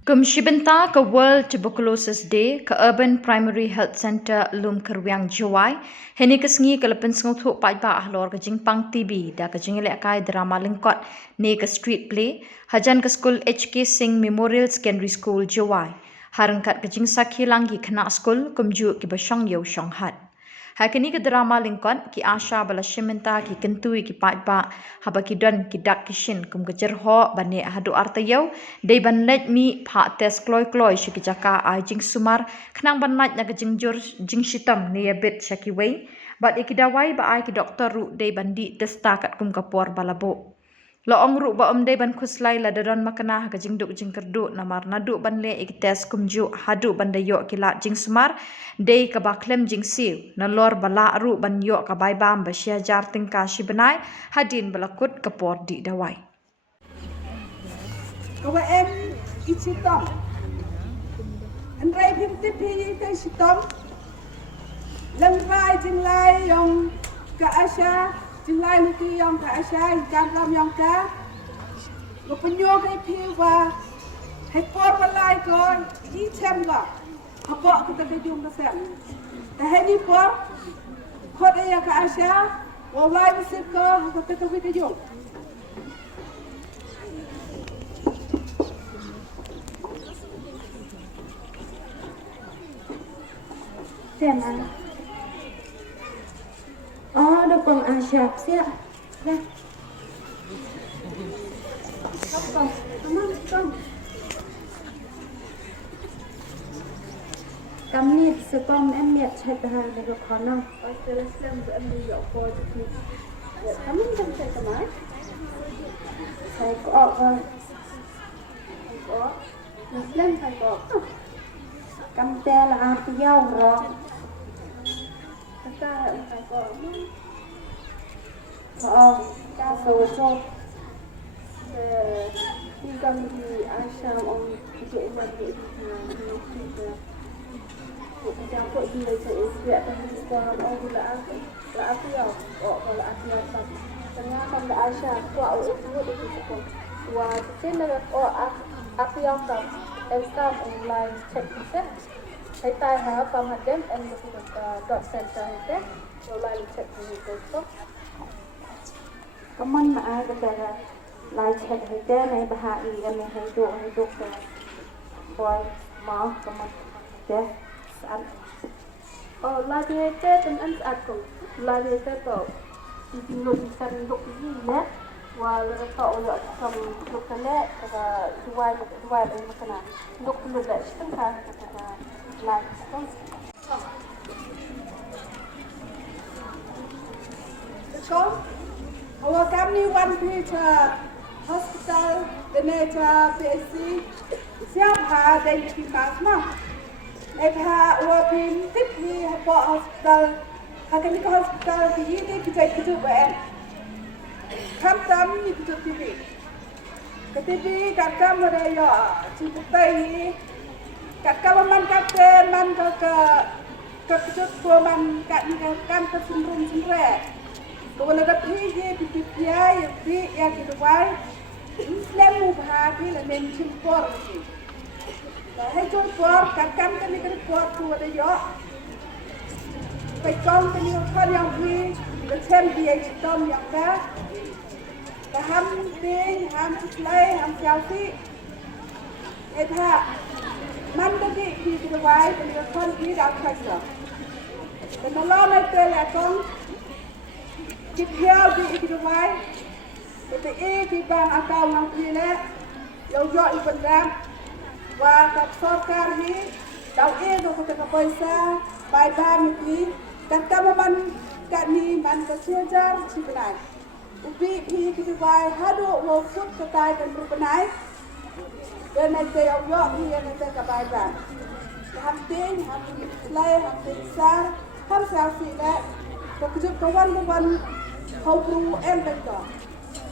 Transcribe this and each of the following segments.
Kumshibenta ke World Tuberculosis Day ke Urban Primary Health Center Lum Kerwiang Jawai heni kesengi ke lepen sengutuk pajba ahlor ke jingpang TB da ke jingilek kai drama lengkot ne ke street play hajan ke skul HK Singh Memorial Secondary School Jawai harengkat ke jing sakhi langgi kena skul kumju ki basyang yau syanghat. Hakini ke drama lingkot ki Asha bala shimenta ki kentui ki pajba haba ki don ki dak kishin kum ke jerho bane hadu artayau dei ban let mi pha tes kloi shi ki jaka ai jing sumar khnang ban nat na ke jing jor jing shitam ne ya bit shaki wei bat ikidawai ba ai ki doktor ru dei bandi testa kat kum kapor balabo Loong ru ba dei ban khuslai la dadon makana ka jing duk jing kerdu namar nadu ban le ik tes kumju hadu ban de yo kila jing smar dei ka ba klem jing siu na lor bala ru ban yo ka bai bam ba sia jar tingka shi benai hadin balakut kapor di dawai Kawa em ichitong Andrai phim tiếp hi tay chitong Lần vai jing lai yong ka asha jing lai luki yong ka asha ikan ram yong ka Lupenyo kay piwa Hai por balai ko i chem ga Hapok kita kejung kasem Tahe ni por Khot aya ka asha Walai bisip ko Hakata kawi kejung Tema. Oh, ada pang asyap siya. Dah. Apa? Aman, kom. Kami sepom em miat chat dah dengan kono. Islam em yo ko tu. Kami kan saya kemai. Saya ko Islam saya ko. Kami telah apa jauh roh. Kita phải có ca số cho đi cầm thì ai sang ông dễ mà dễ thì trong hội gì sẽ việc trong qua ông là tiêu hoặc là tiêu tập karena kan ada Aisyah tua itu di situ tua itu adalah tiêu tập em start online check set Hai tai ha pamadem em dot center itu online check itu Kaman maa kadara lai check itu nai bahai em hidup boy mau kaman deh saat lai itu teman saat tu lai itu tu nung san duk ni ya wal tau yo sam duk kale ka duai ai makana duk lu da shtanga ka lai So, our company one page hospital, the nature PSC, siap ha dari kipas mah. Our pin tip ni apa hospital, akan di hospital di ini kita buat. Tam ni kita TV. Ke TV kat kam ada ya, ciputai ni. Kat kam man kat man ke kejut man kat ni kam ke sumber. Kalau ada pergi PPI, yang kita buat, Islam mubahagi lah mencimpor ni. Hai cimpor, kan ni kita buat tu ada yo. Pekong ni kan yang beri, macam dia citom yang dah. Ham ting, ham selai, ham selfie. Eta, mana tadi kita buat, kita kan ni dah kerja. Dan malam itu lekong. Kita di ikidumai, kita di bang akal nanti le, yang jauh ibu dam, wah tak sorkar ni, tahu tu kita kepaisa, baik ni, dan kamu man kat ni man bersejar cipenai, ubi kita baik hadu wafud ketai dan berpenai, dan nanti yang jauh ni yang nanti kebaikan, hamting, hamting sar, ham selfie le, kejut kawan Kau perlu betul.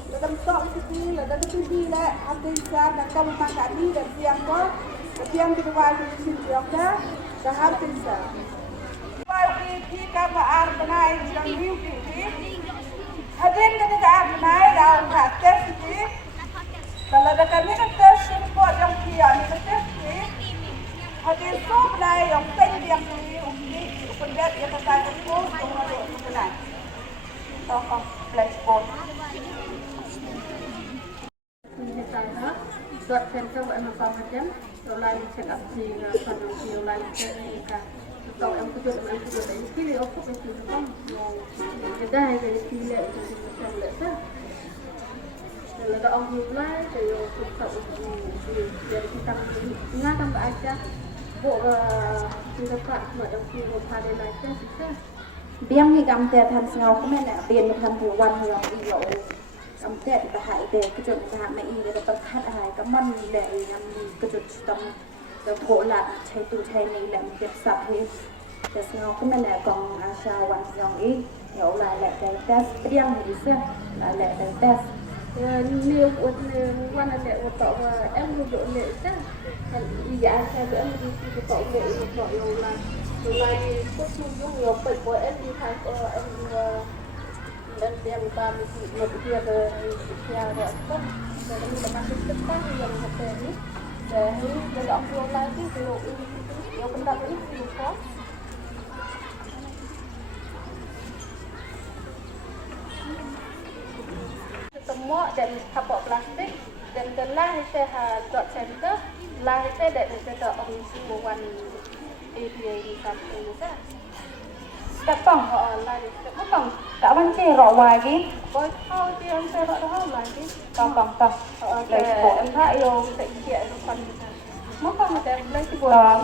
Dalam stok seperti dalam TV le, ada ikan dan kamu makan ni dan siang kita buat di sini okey. Dah habis sah. Buat di kamu benai yang new TV. Ada ni kita benai dalam tes ini. Kalau ada kami tes report yang kian ni tes Hadir so benai yang penting yang ni pendet yang kata aku untuk benai. Tokoh flashboard. Ini saya buat center buat apa macam lain check up di sana lain check ni kan. Kalau yang kerja ini pilih aku pasti kan mau ada dari pilih itu macam lekah. Kalau ada orang mulai saya tetap jadi kita ingat tambah aja buat kita tak macam kita pada lain kita. Biang ni kami tehan sengau kami nak biar macam buan yang iyo kami tehan kita hai deh kejut kita hai mai dia dapat kat hai kaman deh yang kejut tam terpola cai tu cai ni lam tiap sahiแต่sengau kami nak kong asal wan yang ini ya ulah lek tes biang ni sah lek tes Nếu quan là lệ một tọ mà em một độ lệ chắc ý giá xe nữa em đi cái tọ lệ một tọ nhiều là có chung dùng nhiều bệnh của em đi thay em đem ba mươi một kia về nhà rồi không để mình làm cái tất cả nhiều một cái ní để ông vô lại cái độ nhiều bên đó ít nhiều khó semua dan kapok plastik dan telah saya dot center lah saya dan saya orang semua APA di kampung saya. Tapang Online tapang tak banci ro wai ki boy how dia saya rak dah online tapang tak entah yo saya kira depan maka macam lagi Tapang.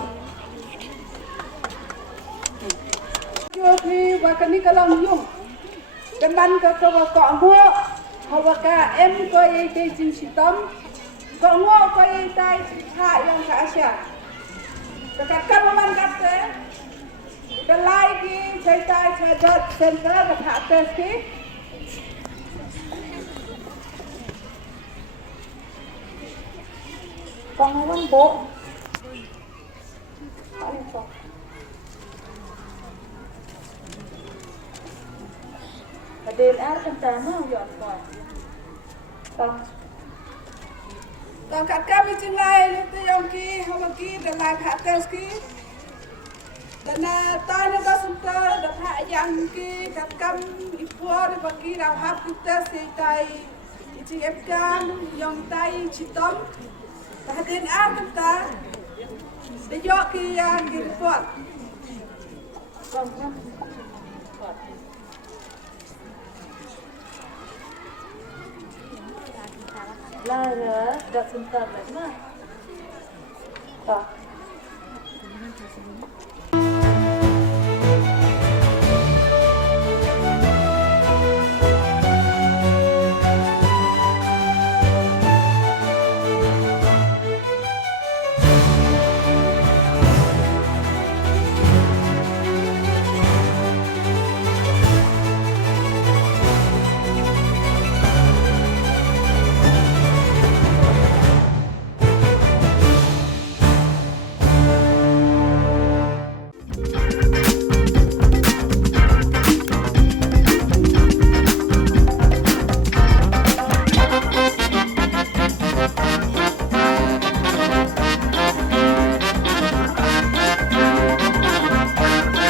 Jadi wakan ni kalau yung teman ke kau mua Hawaka em ko ye ke jin sitam ko ngo ko ye tai ha yang ka asya ka kamaman katte the lagi chai tai chai dot center ka ha ki Pangawan bo DNR kan tanah yo apa Tong ka kami jingai lu yang ki hawaki the lagi ha ki dana tanya da sunta da ha yang ki ka kam ipuar bagi rau ha kita se tai ichi epkan yang tai chitom da den ar ta de yo ki yang ki report lah dah sebentar lagi mah tak